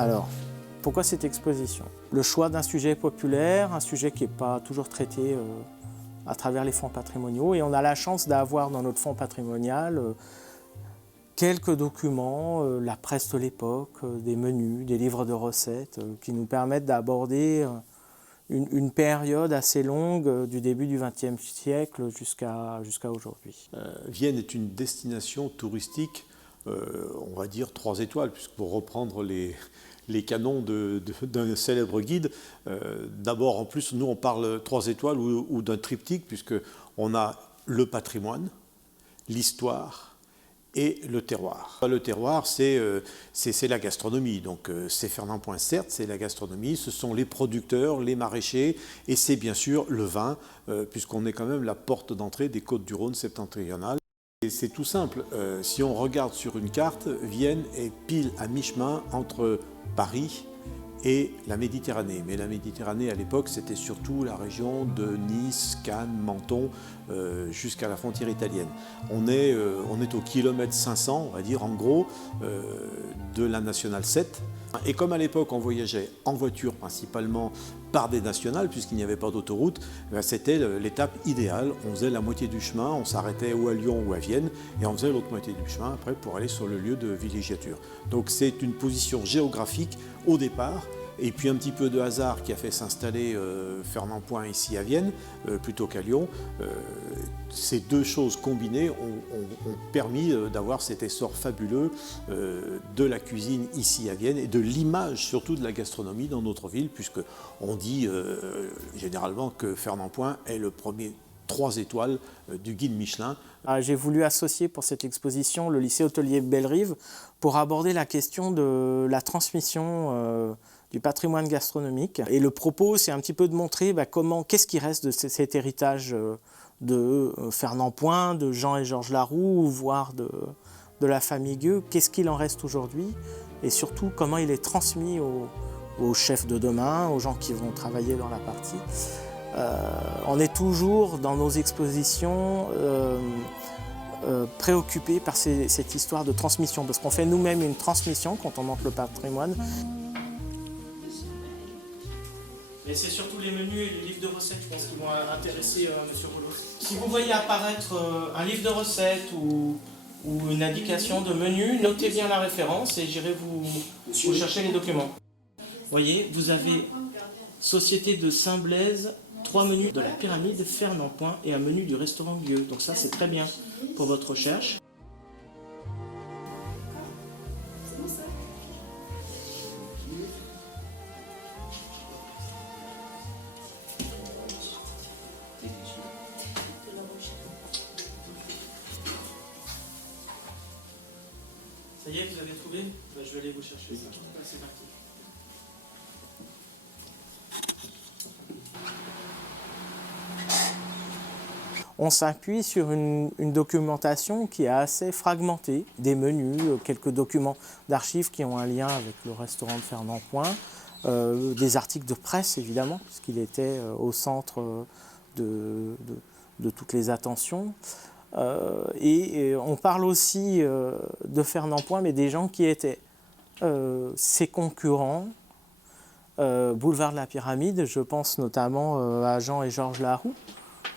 Alors, pourquoi cette exposition? Le choix d'un sujet populaire, un sujet qui n'est pas toujours traité à travers les fonds patrimoniaux, et on a la chance d'avoir dans notre fonds patrimonial quelques documents, la presse de l'époque, des menus, des livres de recettes, qui nous permettent d'aborder une période assez longue du début du XXe siècle jusqu'à aujourd'hui. Vienne est une destination touristique, on va dire 3 étoiles, puisque pour reprendre les canons d'un célèbre guide, d'abord en plus nous on parle 3 étoiles ou d'un triptyque, puisqu'on a le patrimoine, l'histoire et le terroir. Le terroir, c'est la gastronomie. Donc c'est Fernand Point, certes, c'est la gastronomie, ce sont les producteurs, les maraîchers, et c'est bien sûr le vin, puisqu'on est quand même la porte d'entrée des Côtes-du-Rhône septentrionales. Et c'est tout simple, si on regarde sur une carte, Vienne est pile à mi-chemin entre Paris et la Méditerranée. Mais la Méditerranée, à l'époque, c'était surtout la région de Nice, Cannes, Menton, jusqu'à la frontière italienne. On est au kilomètre 500, on va dire, en gros, de la Nationale 7. Et comme à l'époque, on voyageait en voiture principalement par des nationales, puisqu'il n'y avait pas d'autoroute, c'était l'étape idéale. On faisait la moitié du chemin, on s'arrêtait ou à Lyon ou à Vienne, et on faisait l'autre moitié du chemin après pour aller sur le lieu de villégiature. Donc c'est une position géographique au départ, et puis un petit peu de hasard qui a fait s'installer Fernand Point ici à Vienne, plutôt qu'à Lyon. Ces deux choses combinées ont permis d'avoir cet essor fabuleux de la cuisine ici à Vienne et de l'image surtout de la gastronomie dans notre ville, puisqu'on dit généralement que Fernand Point est le premier 3 étoiles du guide Michelin. J'ai voulu associer pour cette exposition le lycée hôtelier Bellerive pour aborder la question de la transmission du patrimoine gastronomique. Et le propos, c'est un petit peu de montrer qu'est-ce qui reste de cet héritage de Fernand Point, de Jean et Georges Laroux, voire de la famille Gueux. Qu'est-ce qu'il en reste aujourd'hui? Et surtout, comment il est transmis aux chefs de demain, aux gens qui vont travailler dans la partie. On est toujours dans nos expositions préoccupés par cette histoire de transmission, parce qu'on fait nous-mêmes une transmission quand on montre le patrimoine. Et c'est surtout les menus et les livres de recettes, je pense, qui vont intéresser M. Rouleau. Si vous voyez apparaître un livre de recettes ou une indication de menu, notez bien la référence et j'irai vous chercher les documents. Vous voyez, vous avez Société de Saint-Blaise, 3 menus de la pyramide Fernand Point et un menu du restaurant Gueux. Donc ça, c'est très bien pour votre recherche. Ça y est, vous avez trouvé? Je vais aller vous chercher ça. C'est parti. On s'appuie sur une documentation qui est assez fragmentée, des menus, quelques documents d'archives qui ont un lien avec le restaurant de Fernand Point, des articles de presse évidemment, puisqu'il était au centre de toutes les attentions. Et on parle aussi de Fernand Point, mais des gens qui étaient ses concurrents, boulevard de la Pyramide, je pense notamment à Jean et Georges Laroux,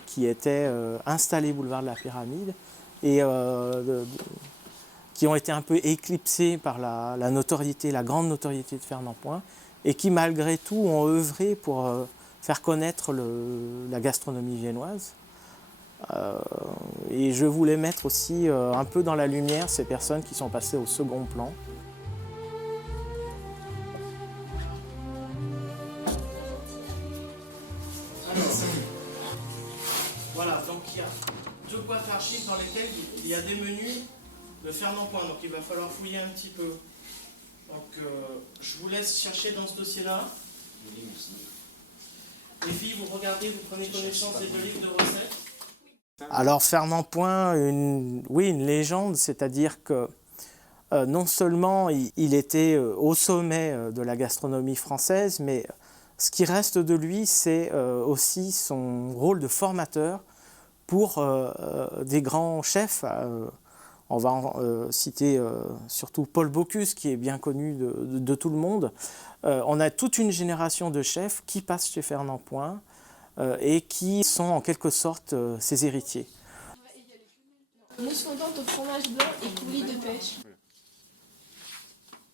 qui étaient installés boulevard de la Pyramide et qui ont été un peu éclipsés par la notoriété, la grande notoriété de Fernand Point, et qui malgré tout ont œuvré pour faire connaître la gastronomie viennoise. Et je voulais mettre aussi un peu dans la lumière ces personnes qui sont passées au second plan. Voilà, donc il y a 2 boîtes archives dans lesquelles il y a des menus de Fernand Point, donc il va falloir fouiller un petit peu. Donc je vous laisse chercher dans ce dossier-là. Les filles, vous regardez, vous prenez connaissance des 2 livres de recettes. Alors Fernand Point, une légende, c'est-à-dire que non seulement il était au sommet de la gastronomie française, mais ce qui reste de lui, c'est aussi son rôle de formateur pour des grands chefs On va citer surtout Paul Bocuse, qui est bien connu de tout le monde. On a toute une génération de chefs qui passent chez Fernand Point et qui sont en quelque sorte ses héritiers. Mousse fondante au fromage blanc et coulis de pêche.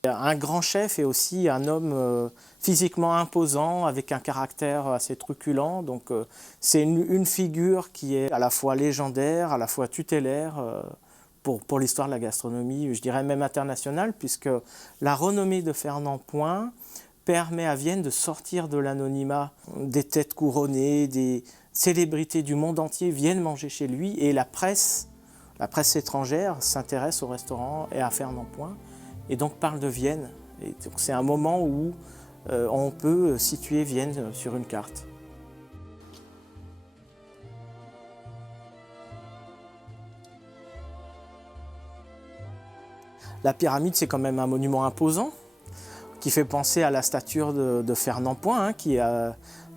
Un grand chef est aussi un homme physiquement imposant, avec un caractère assez truculent. Donc c'est une figure qui est à la fois légendaire, à la fois tutélaire pour l'histoire de la gastronomie, je dirais même internationale, puisque la renommée de Fernand Point permet à Vienne de sortir de l'anonymat. Des têtes couronnées, des célébrités du monde entier viennent manger chez lui, et la presse étrangère s'intéresse au restaurant et à Fernand Point, et donc parle de Vienne. Et donc c'est un moment où on peut situer Vienne sur une carte. La pyramide, c'est quand même un monument imposant qui fait penser à la stature de Fernand Point, qui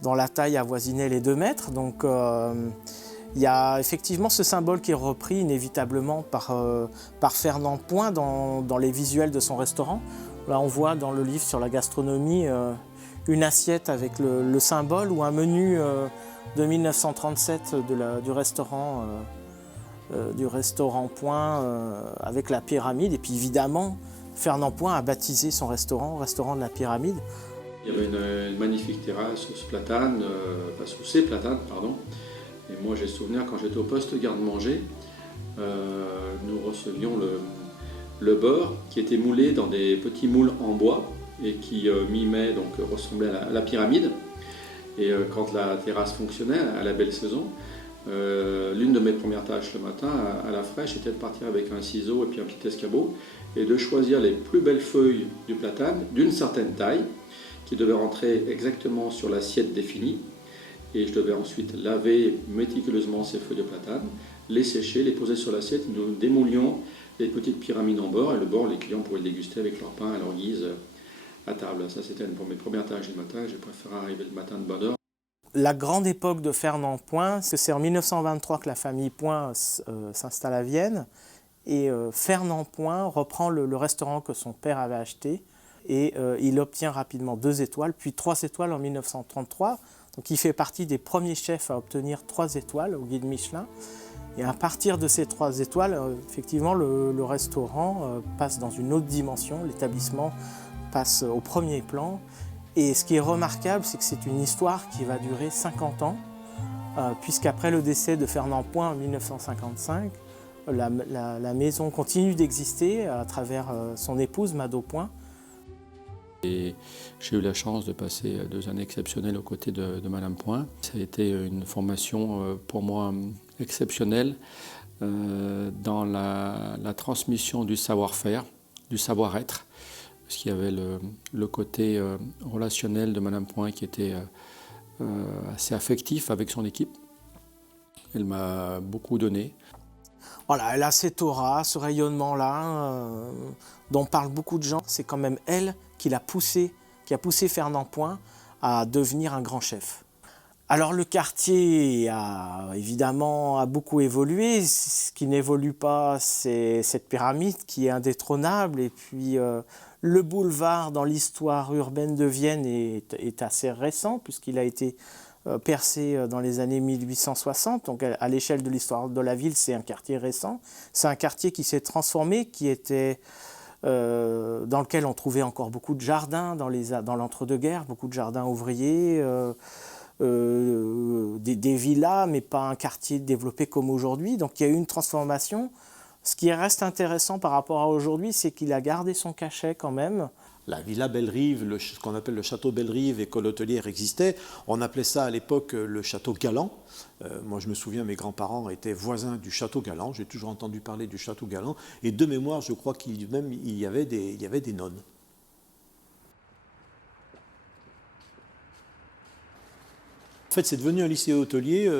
dont la taille avoisinait les 2 mètres. Donc il y a effectivement ce symbole qui est repris inévitablement par Fernand Point dans les visuels de son restaurant. Là, on voit dans le livre sur la gastronomie une assiette avec le symbole, ou un menu de 1937 du restaurant Point avec la pyramide. Et puis évidemment, Fernand Point a baptisé son restaurant de la pyramide. Il y avait une magnifique terrasse sous platane, sous ces platanes, pardon. Et moi j'ai souvenir, quand j'étais au poste garde-manger, nous recevions le beurre qui était moulé dans des petits moules en bois et qui mimait, donc ressemblait à la pyramide. Et quand la terrasse fonctionnait, à la belle saison, l'une de mes premières tâches le matin à la fraîche était de partir avec un ciseau et puis un petit escabeau et de choisir les plus belles feuilles du platane d'une certaine taille qui devaient rentrer exactement sur l'assiette définie. Et je devais ensuite laver méticuleusement ces feuilles de platane, les sécher, les poser sur l'assiette. Nous démoulions les petites pyramides en beurre, et le beurre, les clients pouvaient le déguster avec leur pain à leur guise à table. Ça, c'était une de mes premières tâches du matin. J'ai préféré arriver le matin de bonne heure. La grande époque de Fernand Point, c'est en 1923 que la famille Point s'installe à Vienne. Et Fernand Point reprend le restaurant que son père avait acheté. Et il obtient rapidement 2 étoiles, puis 3 étoiles en 1933. Donc il fait partie des premiers chefs à obtenir 3 étoiles au guide Michelin. Et à partir de ces 3 étoiles, effectivement, le restaurant passe dans une autre dimension. L'établissement passe au premier plan. Et ce qui est remarquable, c'est que c'est une histoire qui va durer 50 ans, puisqu'après le décès de Fernand Point en 1955, la maison continue d'exister à travers son épouse, Mado Point. Et j'ai eu la chance de passer 2 années exceptionnelles aux côtés de Madame Point. Ça a été une formation pour moi exceptionnelle dans la transmission du savoir-faire, du savoir-être, parce qu'il y avait le côté relationnel de Madame Point qui était assez affectif avec son équipe. Elle m'a beaucoup donné. Voilà, elle a cette aura, ce rayonnement-là, dont parlent beaucoup de gens. C'est quand même elle qui a poussé Fernand Point à devenir un grand chef. Alors le quartier a évidemment beaucoup évolué. Ce qui n'évolue pas, c'est cette pyramide qui est indétrônable. Et puis le boulevard dans l'histoire urbaine de Vienne est assez récent, puisqu'il a été percé dans les années 1860. Donc à l'échelle de l'histoire de la ville, c'est un quartier récent. C'est un quartier qui s'est transformé, qui était dans lequel on trouvait encore beaucoup de jardins dans l'entre-deux-guerres, beaucoup de jardins ouvriers, des villas, mais pas un quartier développé comme aujourd'hui. Donc il y a eu une transformation. Ce qui reste intéressant par rapport à aujourd'hui, c'est qu'il a gardé son cachet quand même. La villa Bellerive, ce qu'on appelle le château Bellerive, école hôtelière, existait. On appelait ça à l'époque le château Galant. Moi, je me souviens, mes grands-parents étaient voisins du château Galant. J'ai toujours entendu parler du château Galant. Et de mémoire, je crois qu'il y avait des nonnes. En fait, c'est devenu un lycée hôtelier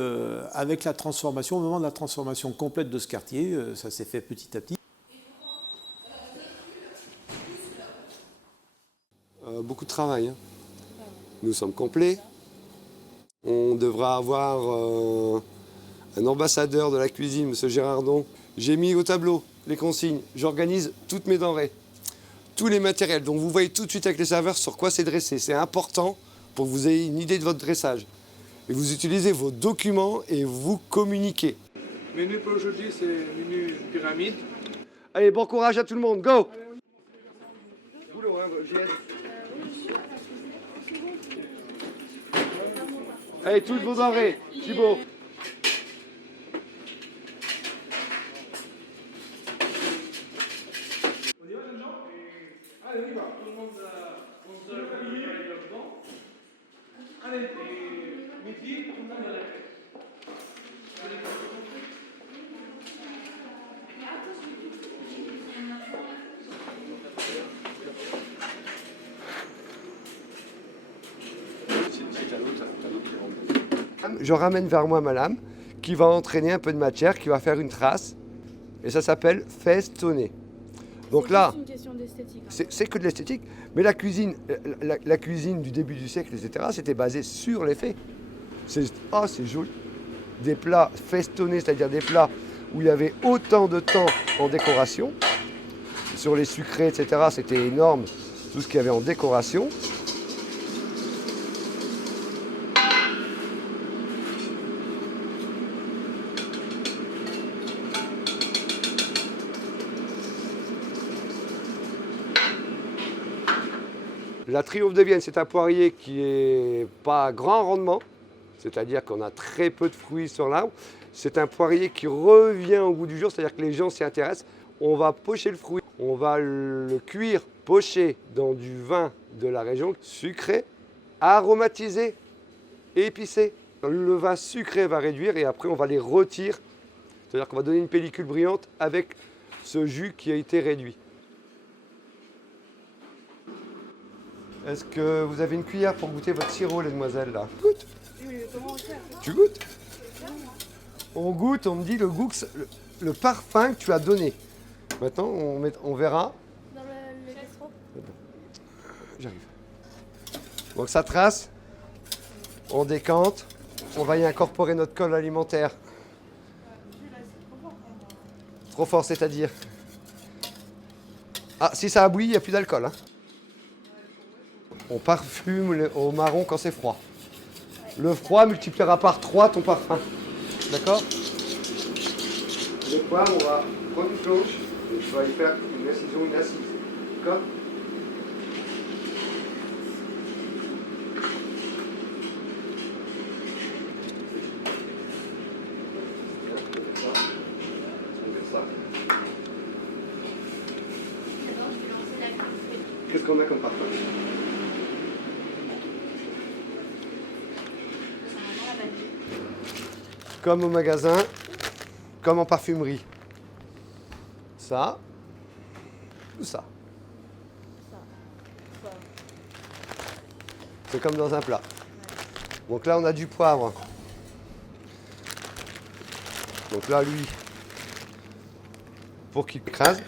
avec la transformation, au moment de la transformation complète de ce quartier. Ça s'est fait petit à petit. Beaucoup de travail. Hein. Nous sommes complets. On devra avoir un ambassadeur de la cuisine, M. Gérardon. J'ai mis au tableau les consignes, j'organise toutes mes denrées, tous les matériels. Donc vous voyez tout de suite avec les serveurs sur quoi c'est dressé. C'est important pour que vous ayez une idée de votre dressage. Et vous utilisez vos documents et vous communiquez. Le menu pour aujourd'hui, c'est le menu pyramide. Allez, bon courage à tout le monde, go! Boulot, hein, allez, toutes vos denrées, Thibaut. On y va, les gens? Allez, on y va. Tout le monde, on se réunit avec le banc. Allez, midi, tout le monde à la fête. Je ramène vers moi ma lame qui va entraîner un peu de matière, qui va faire une trace. Et ça s'appelle festonner. Donc là, C'est une question d'esthétique. c'est que de l'esthétique. Mais la cuisine, la cuisine du début du siècle, etc., c'était basé sur l'effet. C'est joli. Des plats festonnés, c'est-à-dire des plats où il y avait autant de temps en décoration. Sur les sucrés, etc., c'était énorme, tout ce qu'il y avait en décoration. La Triomphe de Vienne, c'est un poirier qui n'est pas à grand rendement, c'est-à-dire qu'on a très peu de fruits sur l'arbre. C'est un poirier qui revient au bout du jour, c'est-à-dire que les gens s'y intéressent. On va pocher le fruit, on va le cuire, pocher dans du vin de la région, sucré, aromatisé, épicé. Le vin sucré va réduire et après on va les rôtir, c'est-à-dire qu'on va donner une pellicule brillante avec ce jus qui a été réduit. Est-ce que vous avez une cuillère pour goûter votre sirop, les demoiselles, là? Goûte. Tu goûtes? On goûte, on me dit le goût, le parfum que tu as donné. Maintenant, on verra. Dans le bistrot. J'arrive. Donc ça trace, on décante, on va y incorporer notre colle alimentaire. Trop fort, c'est-à-dire? Ah, si ça a bouilli, il n'y a plus d'alcool, hein. On parfume au marron quand c'est froid. Le froid multipliera par 3 ton parfum. D'accord? Le poivre, on va prendre une planche et je vais y faire une incision, une assise. D'accord? Qu'est-ce qu'on a comme parfum? Comme au magasin, comme en parfumerie. Ça, ou ça. C'est comme dans un plat. Donc là, on a du poivre. Donc là, lui, pour qu'il écrase.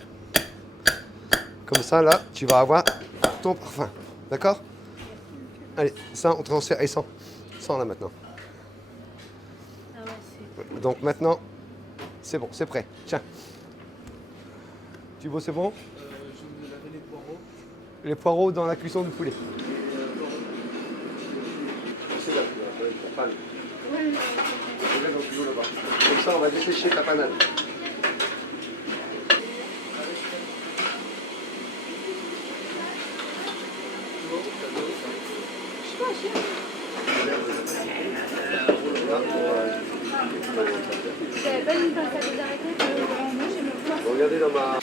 Comme ça, là, tu vas avoir ton parfum. D'accord? Allez, ça, on transfère. Et 100. 100 là maintenant. Donc maintenant, c'est bon, c'est prêt. Tiens. Thibaut, c'est bon? Je vous ai lavé les poireaux. Les poireaux dans la cuisson du poulet. C'est là, comme ça, on va dessécher ta panade. J'avais pas une pince à désarrêter que moi j'ai me place. Regardez dans ma...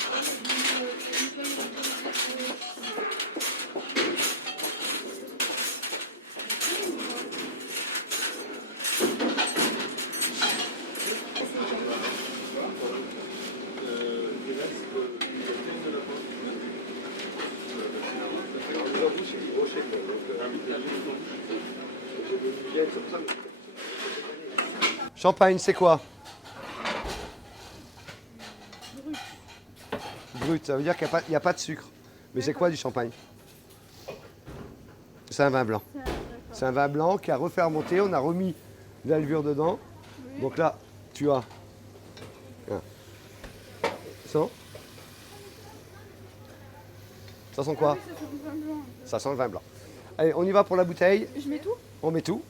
Champagne, c'est quoi? Brut, ça veut dire qu'il n'y a pas de sucre. Mais c'est quoi du champagne? C'est un vin blanc. C'est un vin blanc qui a refermenté, on a remis de la levure dedans. Donc là, tu as 100. Ça sent quoi? Ça sent le vin blanc. Ça sent le vin blanc. Allez, on y va pour la bouteille. Je mets tout? On met tout.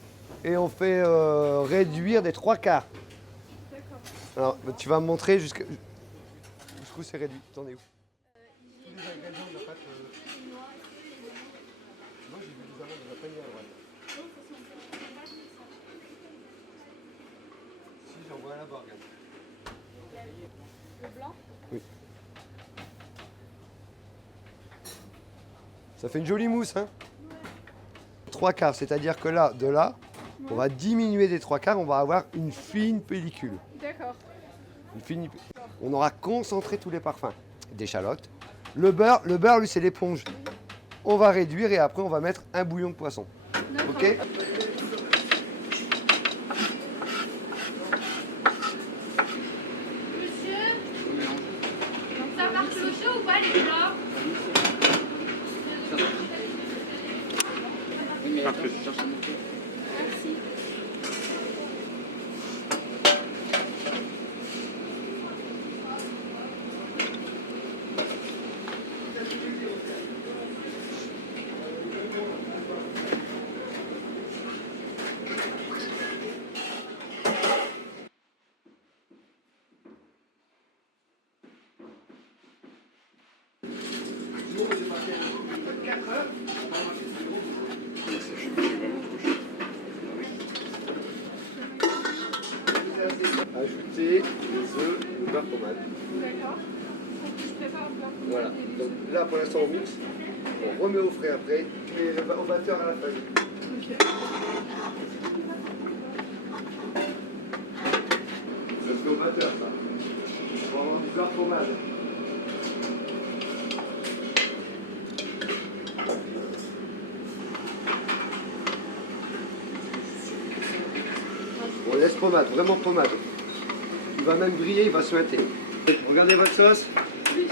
Et on fait réduire des 3/4. D'accord. Alors, tu vas me montrer jusqu'où c'est réduit. T'en es où? Moi, j'ai vu des amandes, on n'a pas mis à droite. Si, j'en vois là-bas, regarde. Le blanc? Oui. Ça fait une jolie mousse, hein? 3/4, c'est-à-dire que là, de là, on va diminuer des 3/4, on va avoir une fine pellicule. D'accord. On aura concentré tous les parfums d'échalote. Le beurre, lui, c'est l'éponge. On va réduire et après, on va mettre un bouillon de poisson. Ok? Monsieur? Ça marche le chaud ou pas les blancs? Merci. Ajouter les œufs, le beurre pommade. D'accord. Je prépare le blanc. Voilà. Donc là, pour l'instant, on mixe. On remet au frais après. Tu mets au batteur à la fin. Ok. Ça se fait au batteur, ça. On va avoir du beurre pommade. On laisse pommade, vraiment pommade. Il va même briller, il va suinter. Regardez votre sauce. Oui.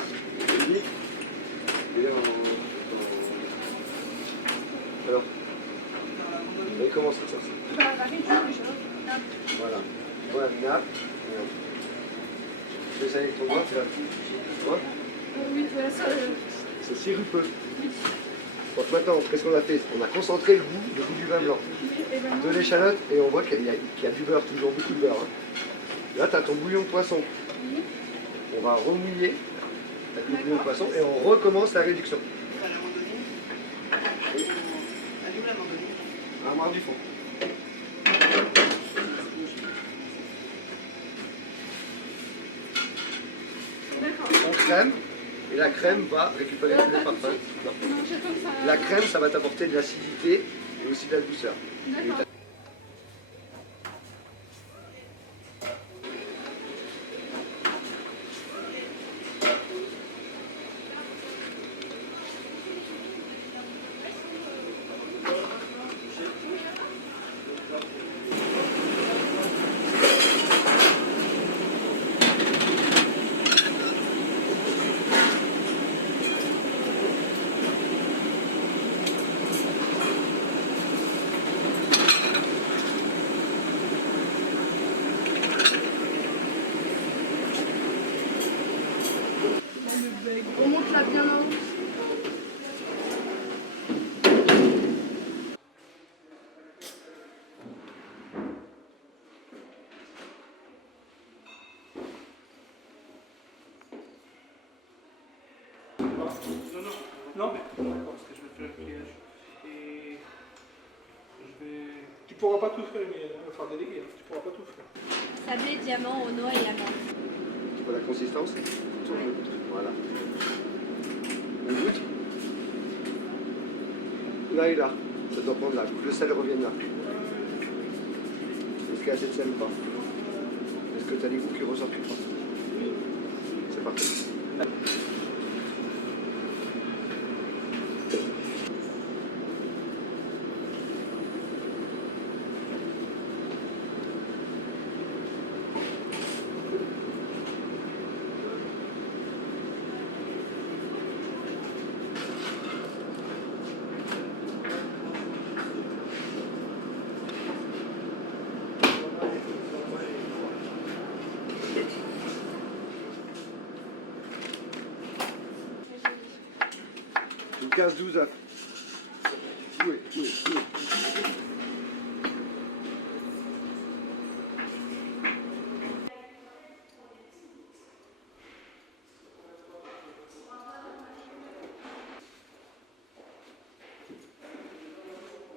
Alors, vous allez commencer cette sauce. Bah, la réduire déjà. Voilà. Voilà, nappe. Tu fais ça avec ton doigt, tu la tu vois. Oui, voilà ça. C'est sirupeux. Donc maintenant, qu'est-ce qu'on a fait? On a concentré le goût du vin blanc, de l'échalote, et on voit qu'il y a du beurre, toujours beaucoup de beurre. Hein. Là, tu as ton bouillon de poisson. On va remouiller avec le bouillon de poisson et on recommence la réduction. Oui. À Moire du Fond. D'accord. On crème, et la crème va récupérer tous les parfums. Non. Non, j'attends que ça. La crème, ça va t'apporter de l'acidité et aussi de la douceur. D'accord. On monte là bien en haut. Non, mais parce que je vais faire le pliage. Et je vais. Tu pourras pas tout faire, mais enfin déléguer, tu pourras pas tout faire. Sablé, diamant, au noix et amande. Tu vois la consistance? Voilà. On goûte. Là et là. Ça doit prendre là. Que le sel revienne là. Est-ce qu'il y a assez de sel ou pas? Est-ce que tu as des goûts qui ressortent ou pas? C'est parti. 15-12 œufs. Oui.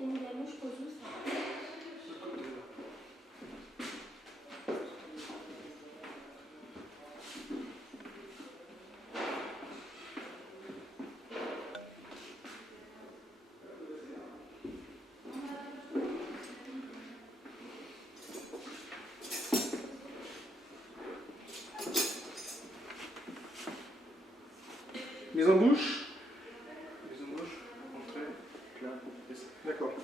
Et la mouche pose où ça? Mise en bouche. Entrée. Là. D'accord.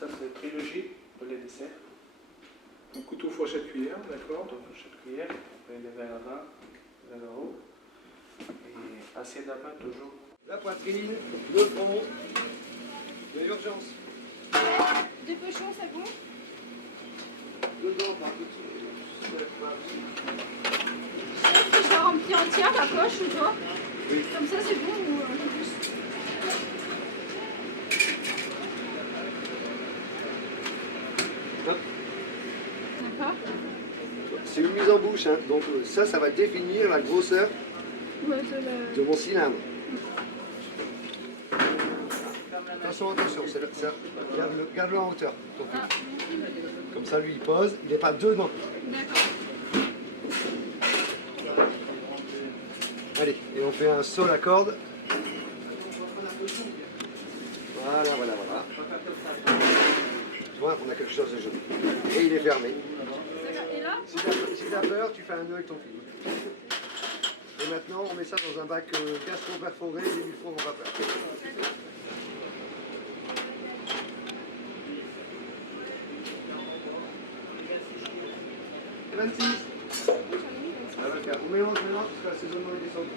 Ça c'est trilogie pour les desserts. Un couteau, fourchette, cuillère, d'accord. Couteau, fourchette, cuillère. Après les verres à vin, vers le haut. Et assiette à main toujours. La poitrine, le front, de l'urgence. Deux pochons, c'est bon? Dedans, par Tu dois remplir entière la poche ou pas? Oui. Comme ça, c'est bon ou un peu plus? D'accord. C'est une mise en bouche, hein. Donc ça va définir la grosseur Ouais, de de mon cylindre. Attention, garde-le en hauteur. ton truc. Comme ça, lui, il pose, il n'est pas dedans. D'accord. Allez, et on fait un sol à corde. Voilà. Tu vois, on a quelque chose de joli. Et il est fermé. Et là? Si tu as peur, tu fais un nœud avec ton fil. Et maintenant, on met ça dans un bac gastro-perforé, des mille fours en vapeur. Et 26. On mélange parce que l'assaisonnement est descendu.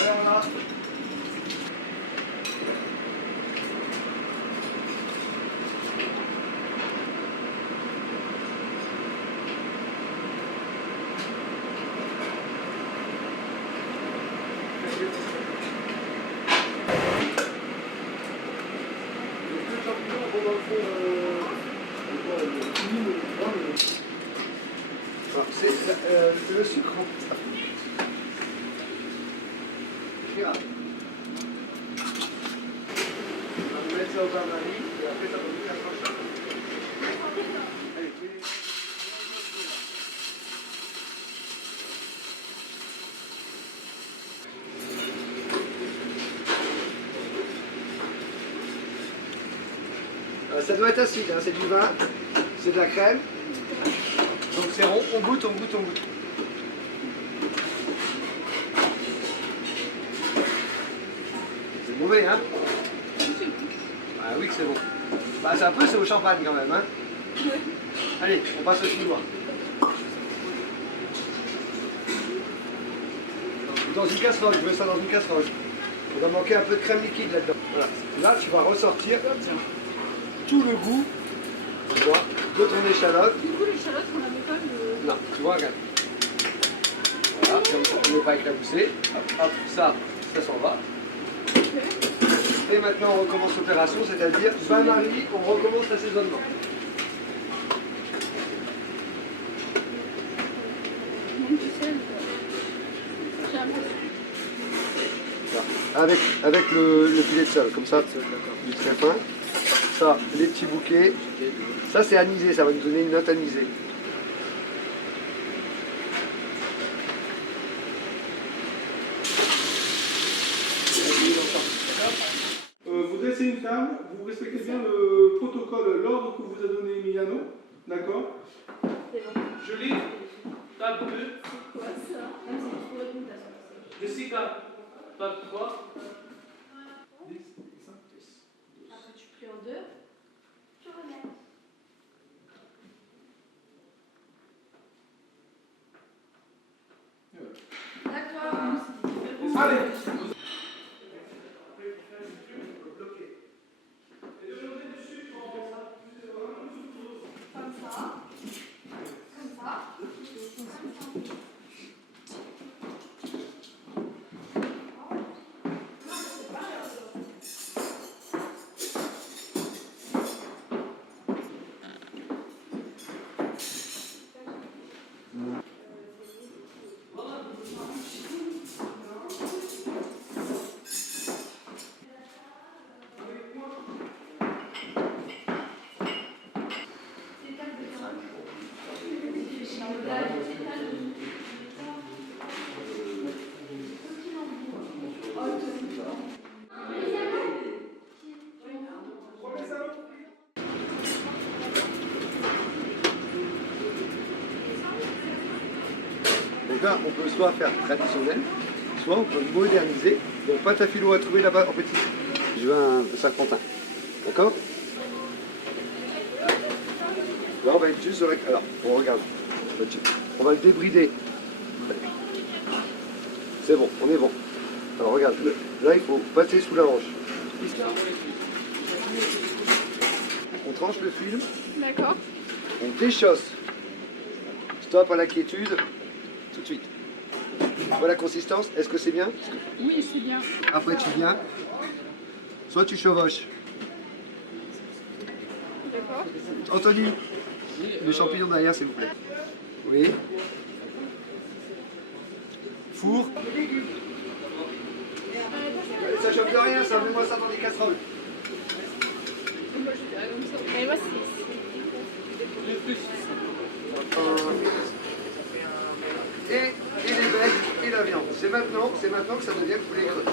Alors là. C'est le sucre. Regarde. On va mettre ça au bain-marie et après ça va venir à trancher. Allez, ça doit être acide, hein. C'est du vin, c'est de la crème. Donc c'est rond, on goûte. C'est mauvais, hein? Ah oui que c'est bon. Bah c'est un peu, c'est au champagne quand même, hein? Allez, on passe au chinois. Dans une casserole, je mets ça dans une casserole. Il va manquer un peu de crème liquide là-dedans. Voilà. Là, tu vas ressortir tout le goût, tu vois, de ton échalote. Du coup, l'échalote, on la met pas le... Non, tu vois, regarde. Voilà, on ne met pas éclaboussé. Hop, ça s'en va. Et maintenant, on recommence l'opération, c'est-à-dire, bain-marie, on recommence l'assaisonnement. Même du sel, j'ai l'impression. Avec le filet de sel, comme ça, du très fin. Ça, les petits bouquets. Ça, c'est anisé, ça va nous donner une note anisée. Vous dressez une table, vous respectez bien le protocole, l'ordre que vous a donné Emiliano, d'accord? Je lis. Table 2. Quoi ça? Ah, c'est juste pour répondre à ça. Jessica. Table 3. Après, tu plies en deux. Tu remets. D'accord. Allez! Donc là, on peut soit faire traditionnel, soit on peut moderniser. Donc pâte à filo à trouver là-bas en petit. Je veux un Saint-Quentin. D'accord? Là, on va être juste sur la... Alors, on regarde. On va le débrider. C'est bon, on est bon. Alors regarde, là il faut passer sous la hanche. On tranche le film, D'accord. on déchausse. Stop à l'inquiétude, tout de suite. Voilà la consistance, est-ce que c'est bien? Oui, c'est bien. Après tu viens, soit tu chevauches. D'accord. Anthony, les champignons derrière s'il vous plaît. Oui. Four. Ça choque de rien, ça, mets-moi ça dans des casseroles. Mais moi, Et les becs et la viande. C'est maintenant que ça devient poulet creux.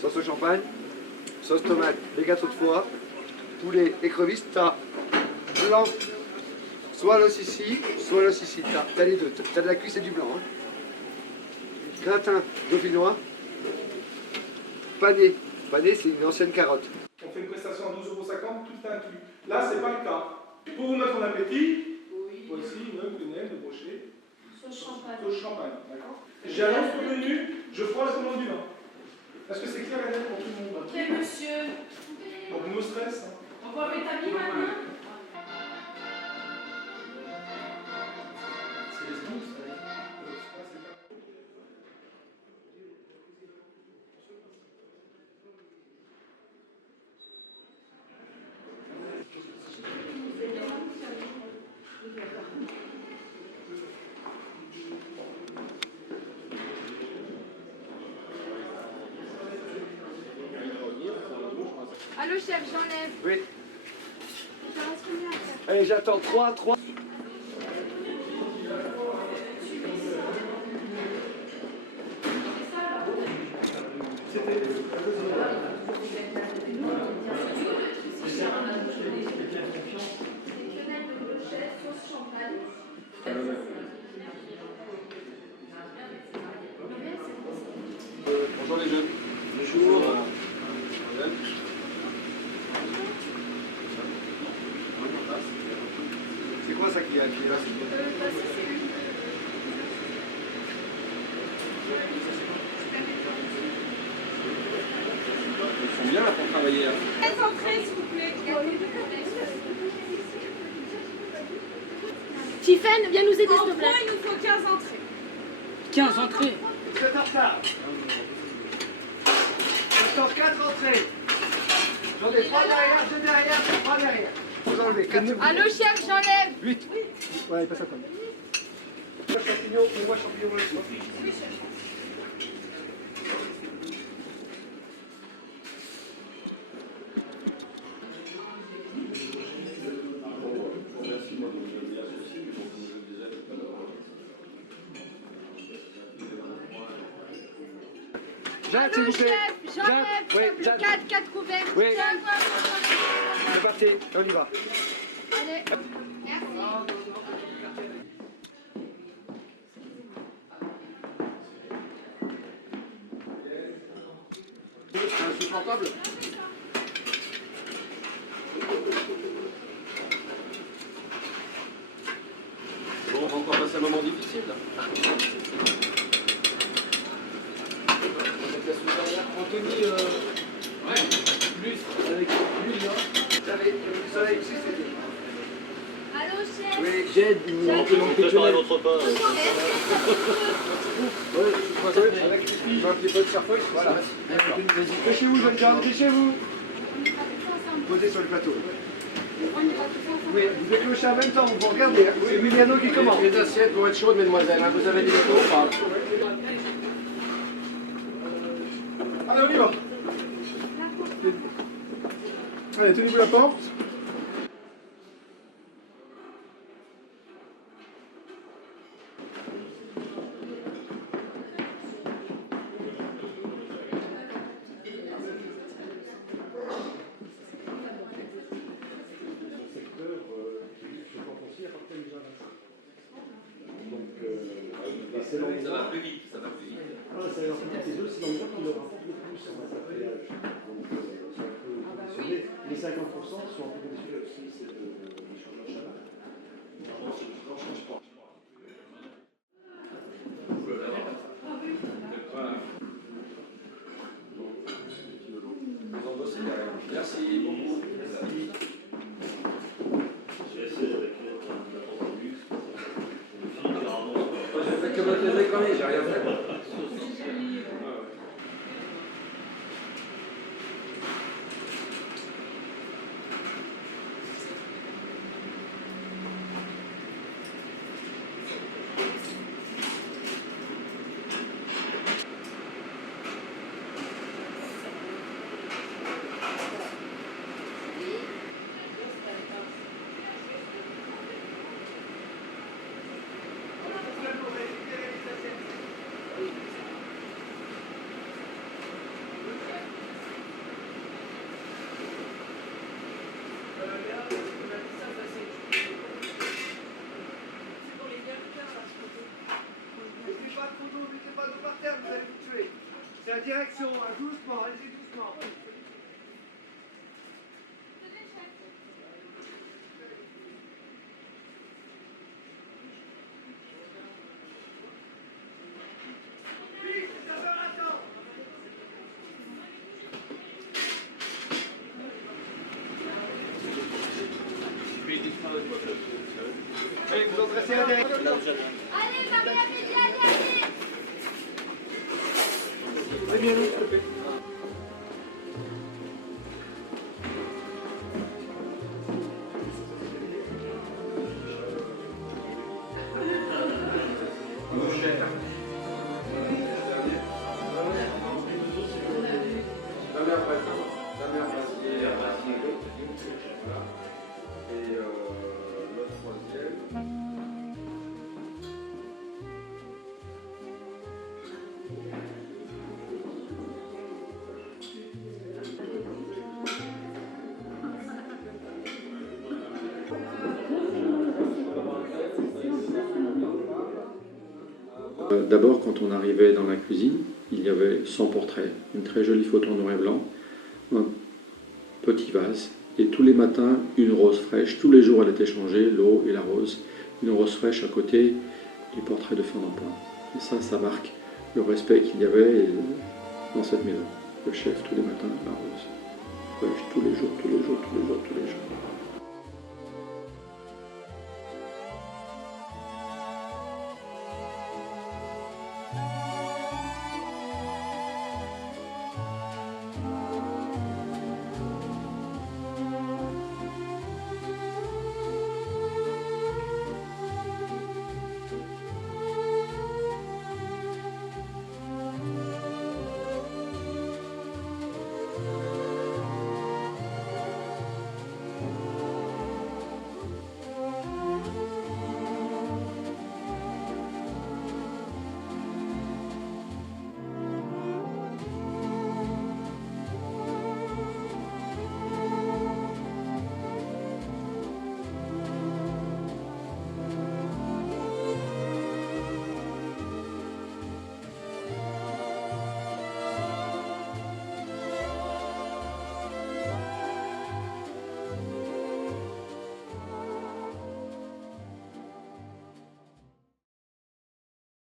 Sauce au champagne, sauce tomate, les gâteaux de foie, poulet, écrevisse, t'as blanc, soit l'os ici, soit l'os ici. T'as les deux, t'as de la cuisse et du blanc. Hein. Gratin dauphinois, pané. Pané, c'est une ancienne carotte. On fait une prestation à 12,50 €, tout inclus. Là, c'est pas le cas. Pour vous mettre en appétit, voici une quenelle de brochet. Sauce champagne, d'accord. J'annonce au menu, je prends la commande du vin. Est-ce que c'est clair et net pour tout le monde? Ok, monsieur. Donc, no stress. Hein. On va mettre à mi maintenant. C'est les smooths, ça. Allô, chef, j'enlève. Oui. Ça reste combien à faire? Allez, j'attends 3. Bonjour les jeunes. Bonjour. C'est quoi ça qui est affiché là? Ils sont bien là pour travailler. 15 entrées, s'il vous plaît. Tiffen, viens nous aider, s'il te plaît. Il nous faut 15 entrées. 15 entrées. Vous êtes en retard. J'attends 4 entrées. J'en ai 3 derrière, 2 derrière, 3 derrière. Vous enlevez 4. Allô, chef, j'enlève. 8. Ouais, il passe à quoi? Champignon, moi champignon, oui, chef. Jacques, s'il Allô, vous plaît. chef, j'enlève. Oui, Le Jacques. 4 couverts. Oui. C'est parti, on y va. Allez. Merci. C'est insupportable. Bon, on va encore passer un moment difficile là. Anthony, Ouais. Jed ou un peu non-pétionnel. Voilà. Dépêchez-vous, jeunes gens, dépêchez-vous. Posez sur le plateau. Oui, vous déclochez en même temps, vous regardez. Hein. C'est Emiliano qui commence. Les assiettes vont être chaudes, mesdemoiselles. Hein. Vous avez des métaux ou pas? Allez, on y va. Allez, tenez-vous la porte. Ça va plus vite, ça va plus vite. C'est l'endroit qui leur rapporte le plus en matière de péage. Donc c'est un peu conditionné. Les 50% sont un peu conditionnés aussi, c'est l'échange en chaleur. J'en change pas. Merci beaucoup. Que votre écran, j'ai rien fait. C'est la direction, doucement, allez-y doucement. Allez, vous embrassez la direction. Allez, Marie-Amélie, allez. C'est bien, s'il te plaît. D'abord, quand on arrivait dans la cuisine, il y avait son portrait, une très jolie photo en noir et blanc, un petit vase, et tous les matins, une rose fraîche. Tous les jours, elle était changée, l'eau et la rose. Une rose fraîche à côté du portrait de Fernand Point. Et ça marque le respect qu'il y avait dans cette maison. Le chef, tous les matins, la rose fraîche, tous les jours, tous les jours, tous les jours, tous les jours.